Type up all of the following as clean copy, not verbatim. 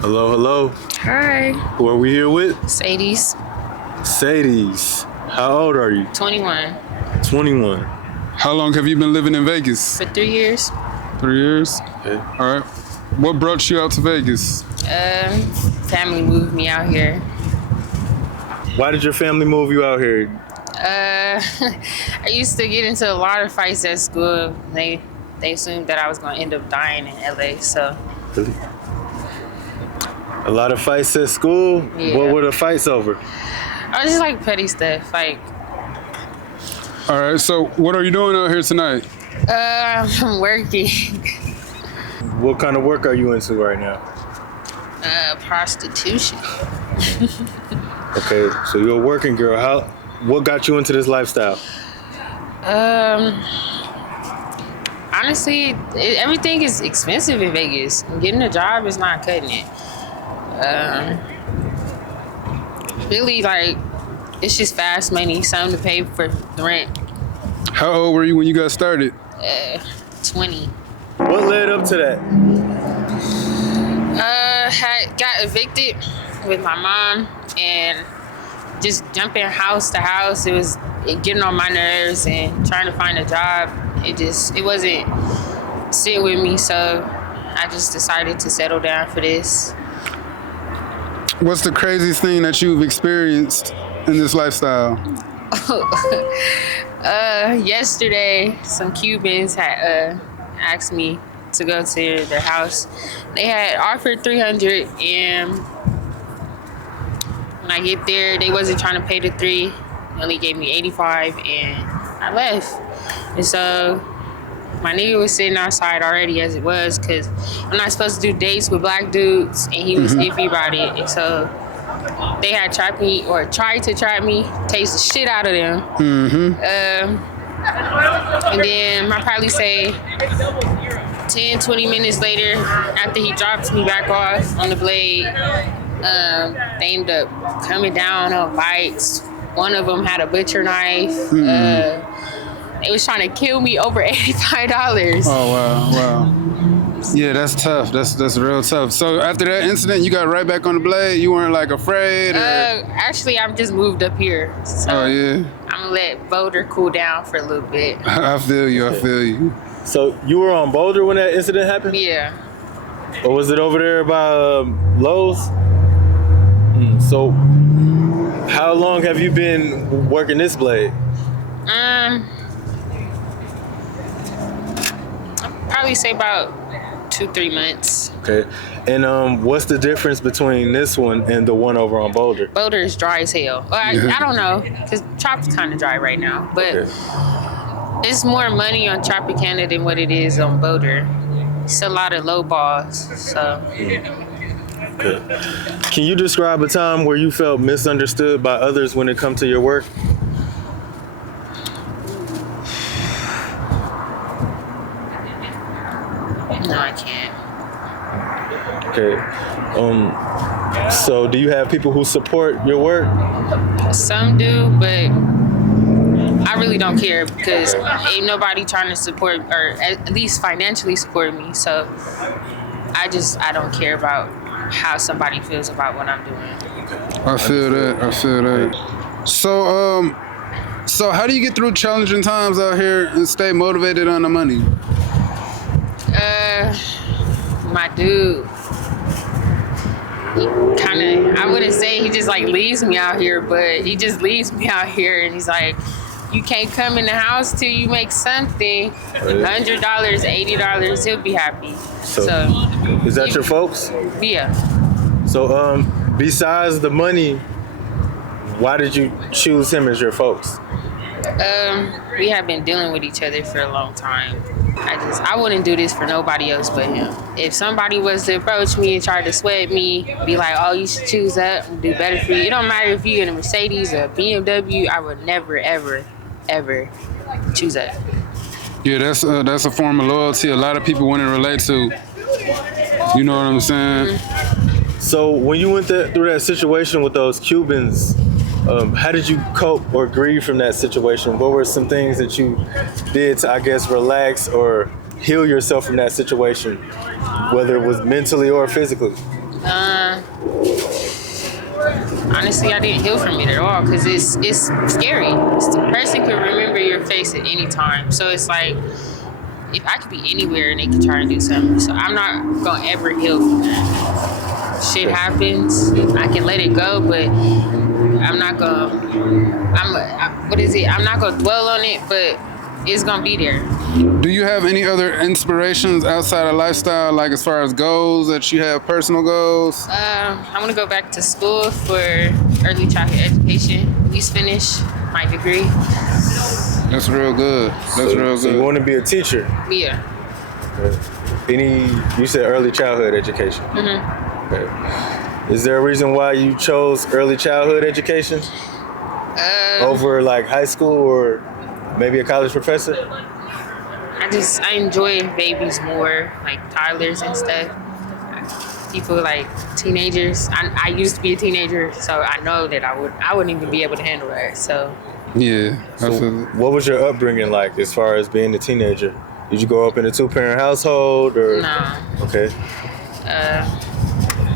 Hello, hello. Hi. Who are we here with? Sade's. Sadie's. How old are you? 21. 21. How long have you been living in Vegas? For 3 years. 3 years? Okay. All right. What brought you out to Vegas? Family moved me out here. Why did your family move you out here? I used to get into a lot of fights at school. They assumed that I was going to end up dying in LA, so. Really? A lot of fights at school? Yeah. What were the fights over? I was just like petty stuff, like. All right, so what are you doing out here tonight? I'm working. What kind of work are you into right now? Prostitution. Okay, so you're a working girl. What got you into this lifestyle? Honestly, everything is expensive in Vegas. Getting a job is not cutting it. Really, like, it's just fast money, something to pay for the rent. How old were you when you got started? 20. What led up to that? Got evicted with my mom and just jumping house to house. It was getting on my nerves and trying to find a job. It wasn't sitting with me, so I just decided to settle down for this. What's the craziest thing that you've experienced in this lifestyle? Yesterday, some Cubans had asked me to go to their house. They had offered $300, and when I get there, they wasn't trying to pay the $3. They only gave me $85, and I left. And so my nigga was sitting outside already as it was, because I'm not supposed to do dates with black dudes, and he was iffy about it. And so they had tried to trap me, taste the shit out of them. And then I probably say 10, 20 minutes later, after he dropped me back off on the blade, they ended up coming down on bikes. One of them had a butcher knife. They was trying to kill me over $85. Oh, wow. Yeah, that's tough. That's real tough. So after that incident, you got right back on the blade? You weren't like afraid? Or? Actually, I've just moved up here. So Oh, yeah? I'm gonna let Boulder cool down for a little bit. I feel you. So you were on Boulder when that incident happened? Yeah. Or was it over there by Lowe's? So how long have you been working this blade? I'd probably say about 2-3 months. Okay. And what's the difference between this one and the one over on Boulder? Boulder is dry as hell. Well, I don't know, because Chop's kind of dry right now. But it's more money on Tropicana than what it is on Boulder. It's a lot of low balls, so. Okay. Can you describe a time where you felt misunderstood by others when it comes to your work? No, I can't. Okay. So do you have people who support your work? Some do, but I really don't care, because ain't nobody trying to support, or at least financially support me. So I don't care about how somebody feels about what I'm doing. I feel that. So how do you get through challenging times out here and stay motivated on the money? My dude, he I wouldn't say he just like leaves me out here, but he just leaves me out here, and he's like, you can't come in the house till you make something. $100, $80, he'll be happy. So is that your folks? Yeah. So besides the money, why did you choose him as your folks? We have been dealing with each other for a long time. I wouldn't do this for nobody else but him. If somebody was to approach me and try to sweat me, be like, oh, you should choose that and do better for you. It don't matter if you're in a Mercedes or a BMW, I would never, ever, ever choose that. Yeah, that's a form of loyalty a lot of people wouldn't relate to. You know what I'm saying? So when you went through that situation with those Cubans, how did you cope or grieve from that situation? What were some things that you did to, I guess, relax or heal yourself from that situation, whether it was mentally or physically? honestly, I didn't heal from it at all because it's scary. The person can remember your face at any time. So it's like, if I could be anywhere and they could try to do something. So I'm not going to ever heal from that. Shit happens. I can let it go, but I'm not going to, I'm not going to dwell on it, but it's going to be there. Do you have any other inspirations outside of lifestyle, like as far as goals that you have, personal goals? I want to go back to school for early childhood education. At least finish my degree. That's real good. That's real good. So you want to be a teacher? Yeah. You said early childhood education. Mm-hmm. Okay. Is there a reason why you chose early childhood education over like high school or maybe a college professor? I enjoy babies more, like toddlers and stuff. People like teenagers. I used to be a teenager, so I know that I wouldn't even be able to handle that. So yeah. So what was your upbringing like as far as being a teenager? Did you grow up in a 2-parent household or? no. Okay.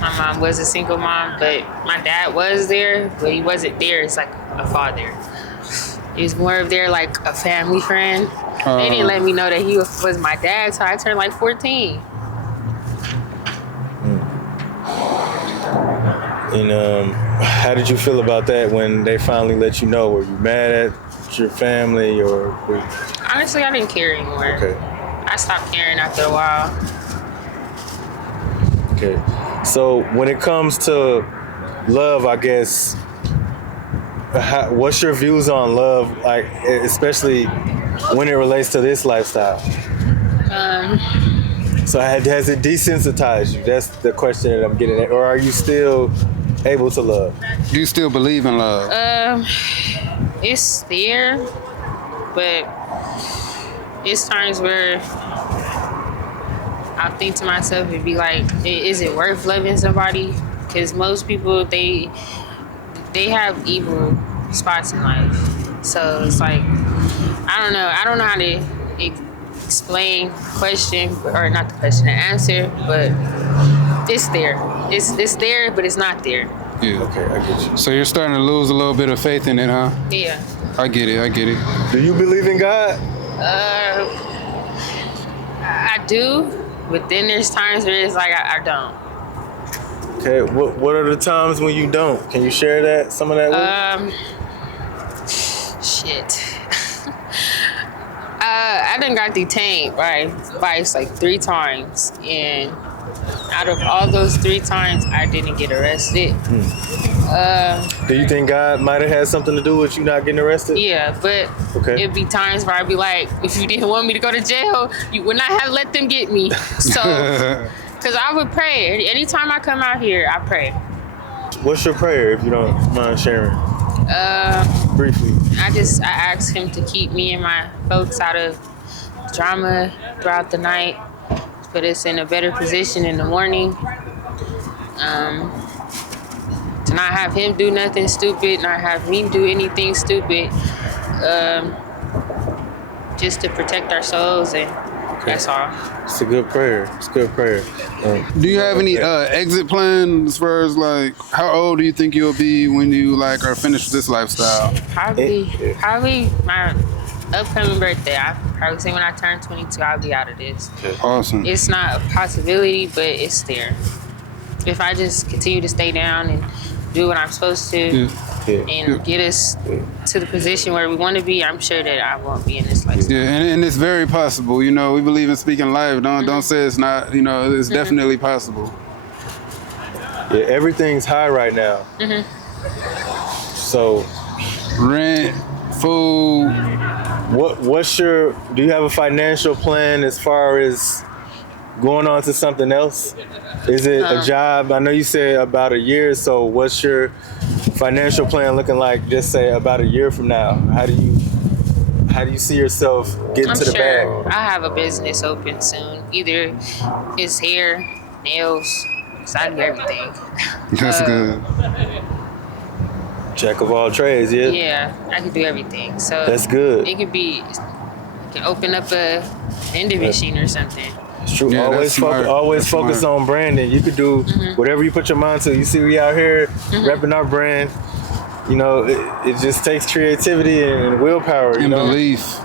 My mom was a single mom, but my dad was there, but he wasn't there as like a father. He was more of there like a family friend. They didn't let me know that he was my dad till I turned like 14. And how did you feel about that when they finally let you know? Were you mad at your family or? Honestly, I didn't care anymore. Okay. I stopped caring after a while. Okay. So when it comes to love, I guess, what's your views on love, like especially when it relates to this lifestyle? So has it desensitized you? That's the question that I'm getting at. Or are you still able to love? Do you still believe in love? It's there, but it's times where I'll think to myself, it'd be like, is it worth loving somebody? Because most people, they have evil spots in life. So it's like, I don't know how to explain the question, or not the question, the answer, but it's there. It's there, but it's not there. Yeah. Okay, I get you. So you're starting to lose a little bit of faith in it, huh? Yeah. I get it. Do you believe in God? I do, but then there's times where it's like I don't. Okay, what are the times when you don't? Can you share that, some of that with me? Shit. I done got detained by ICE like 3 times, and out of all those 3 times, I didn't get arrested. Do you think God might have had something to do with you not getting arrested? Yeah, but it'd be times where I'd be like, if you didn't want me to go to jail, you would not have let them get me. So, because I would pray. Anytime I come out here, I pray. What's your prayer, if you don't mind sharing? Briefly. I ask him to keep me and my folks out of drama throughout the night, put us in a better position in the morning. To not have him do nothing stupid, not have me do anything stupid, just to protect our souls, and that's all. It's a good prayer. It's a good prayer. Do you have any exit plan as far as like how old do you think you'll be when you like are finished with this lifestyle? Probably my upcoming birthday. I probably say when I turn 22, I'll be out of this. Awesome. It's not a possibility, but it's there. If I just continue to stay down and do what I'm supposed to and get us to the position where we want to be, I'm sure that I won't be in this lifestyle. Yeah, and it's very possible. You know, we believe in speaking life. Don't say it's not. You know, it's definitely possible. Yeah, everything's high right now. So, rent, food. Do you have a financial plan as far as going on to something else? Is it a job? I know you said about a year, so what's your financial plan looking like, just say about a year from now? How do you see yourself getting to the bag? I have a business open soon. Either it's hair, nails, so I do everything. That's good. Jack of all trades, yeah? Yeah, I can do everything. So that's good. It could be, you can open up a vending machine or something. It's true. Yeah, always that's smart. always That's focus smart. on branding. You could do whatever you put your mind to. You see, we out here repping our brand. You know, it just takes creativity and willpower. You And know, belief.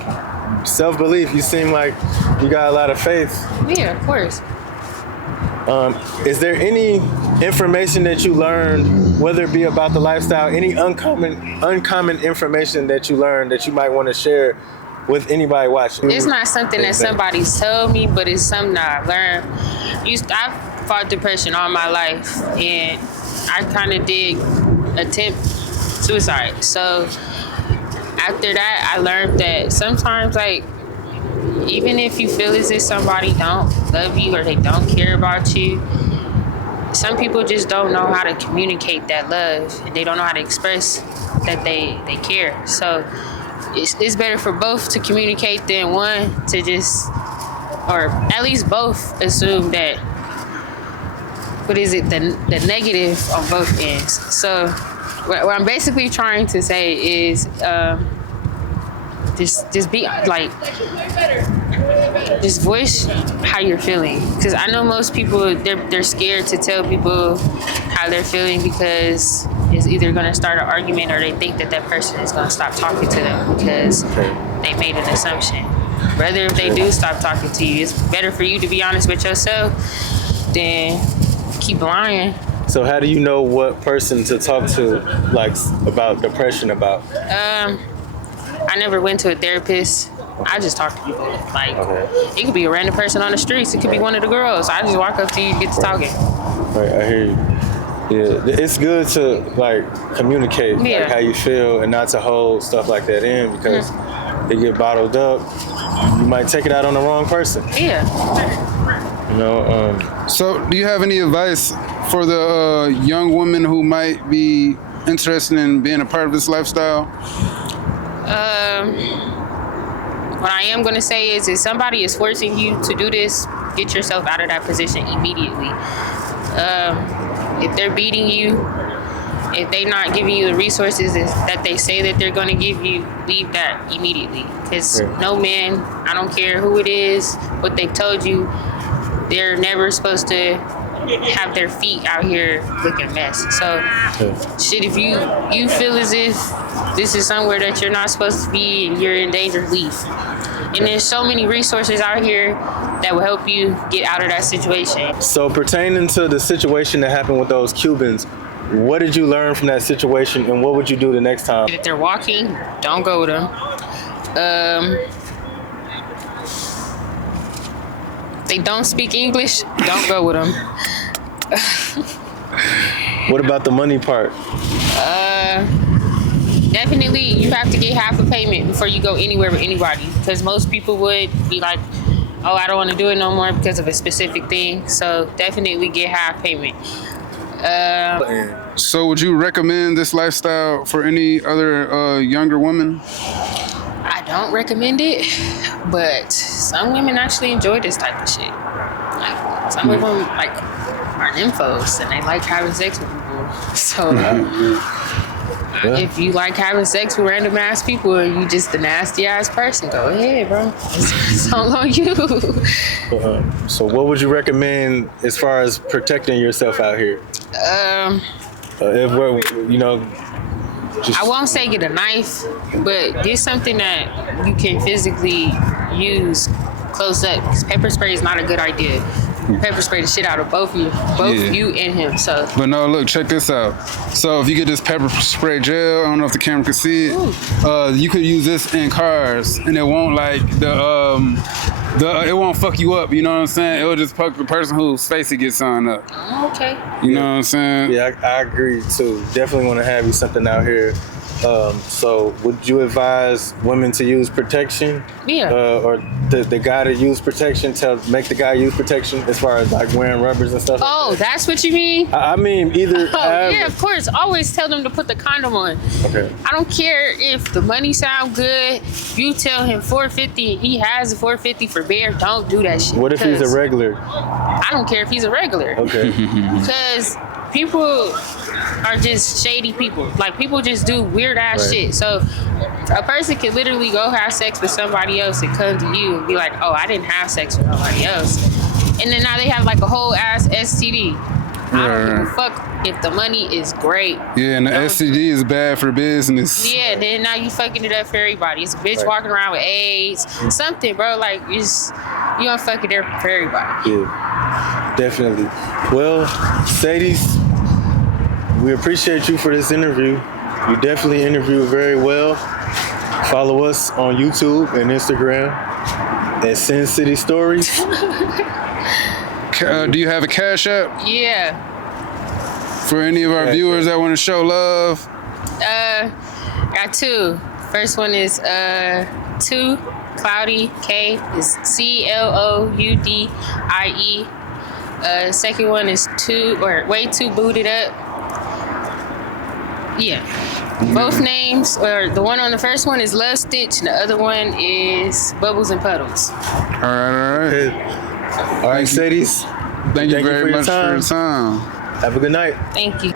self-belief. You seem like you got a lot of faith. Yeah, of course. Is there any information that you learned, whether it be about the lifestyle, any uncommon information that you learned that you might want to share with anybody watching? It's not something that somebody's told me, but it's something that I've learned. I've fought depression all my life, and I kind of did attempt suicide. So after that, I learned that sometimes, like, even if you feel as if somebody don't love you or they don't care about you, some people just don't know how to communicate that love, and they don't know how to express that they care. So it's better for both to communicate than one to just, or at least both, assume that, what is it, the negative on both ends. So what I'm basically trying to say is just be like, just voice how you're feeling, because I know most people, they're scared to tell people how they're feeling because it's either going to start an argument or they think that person is going to stop talking to them because they made an assumption. Rather, if they do stop talking to you, it's better for you to be honest with yourself than keep lying. So how do you know what person to talk to, like, about depression about? I never went to a therapist. I just talk to people. Like, it could be a random person on the streets. It could be one of the girls. I just walk up to you and get to talking. Right, I hear you. Yeah, it's good to, like, communicate like how you feel and not to hold stuff like that in, because it get bottled up. You might take it out on the wrong person. Yeah. You know. So, do you have any advice for the young women who might be interested in being a part of this lifestyle? What I am going to say is, if somebody is forcing you to do this, get yourself out of that position immediately. If they're beating you, if they're not giving you the resources that they say that they're going to give you, leave that immediately. Because no man, I don't care who it is, what they've told you, they're never supposed to have their feet out here looking a mess. So, shit, if you feel as if this is somewhere that you're not supposed to be and you're in danger, leave. And there's so many resources out here that will help you get out of that situation. So, pertaining to the situation that happened with those Cubans, what did you learn from that situation, and what would you do the next time? If they're walking, don't go with them. They don't speak English, don't go with them. What about the money part? Definitely, you have to get half a payment before you go anywhere with anybody, because most people would be like, oh, I don't want to do it no more because of a specific thing. So definitely get half payment. So would you recommend this lifestyle for any other younger women? I don't recommend it, but some women actually enjoy this type of shit. Like, some of them are nymphos and they like having sex with people. So if you like having sex with random ass people and you just a nasty ass person, go ahead, bro. It's all on you. So what would you recommend as far as protecting yourself out here? If we're, I won't say get a knife, but get something that you can physically use close up. Because pepper spray is not a good idea. Pepper spray the shit out of both you and him. So. But no, look, check this out. So if you get this pepper spray gel, I don't know if the camera can see it. You could use this in cars, and it won't it won't fuck you up. You know what I'm saying? It will just fuck the person whose face it gets on up. Okay. You know what I'm saying? Yeah, I agree too. Definitely want to have you something out here. So would you advise women to use protection? Yeah. Or the guy to use protection, to make the guy use protection as far as like wearing rubbers and stuff? Oh, like that? That's what you mean? I mean either. Yeah, of course. Always tell them to put the condom on. Okay. I don't care if the money sound good. You tell him $450 and he has a $450 for bear. Don't do that shit. What if he's a regular? I don't care if he's a regular. Okay. Because people are just shady people. Like, people just do weird ass shit. So a person can literally go have sex with somebody else and come to you and be like, oh, I didn't have sex with nobody else. And then now they have like a whole ass STD. I don't give a fuck if the money is great. Yeah, and the STD is bad for business. Yeah, then now you fucking it up for everybody. It's a bitch walking around with AIDS, something, bro. Like, it's, you don't fuck it up for everybody. Yeah, definitely. Well, Sade, we appreciate you for this interview. You definitely interviewed very well. Follow us on YouTube and Instagram at Sin City Stories. Do you have a Cash App? Yeah. For any of our viewers that want to show love? Got two. First one is 2 Cloudy, K is CLOUDIE. Second one is way too booted up. Yeah. Both names, or the one on the first one is Love Stitch, and the other one is Bubbles and Puddles. All right. All right, Sade. Thank you very much for your time. Have a good night. Thank you.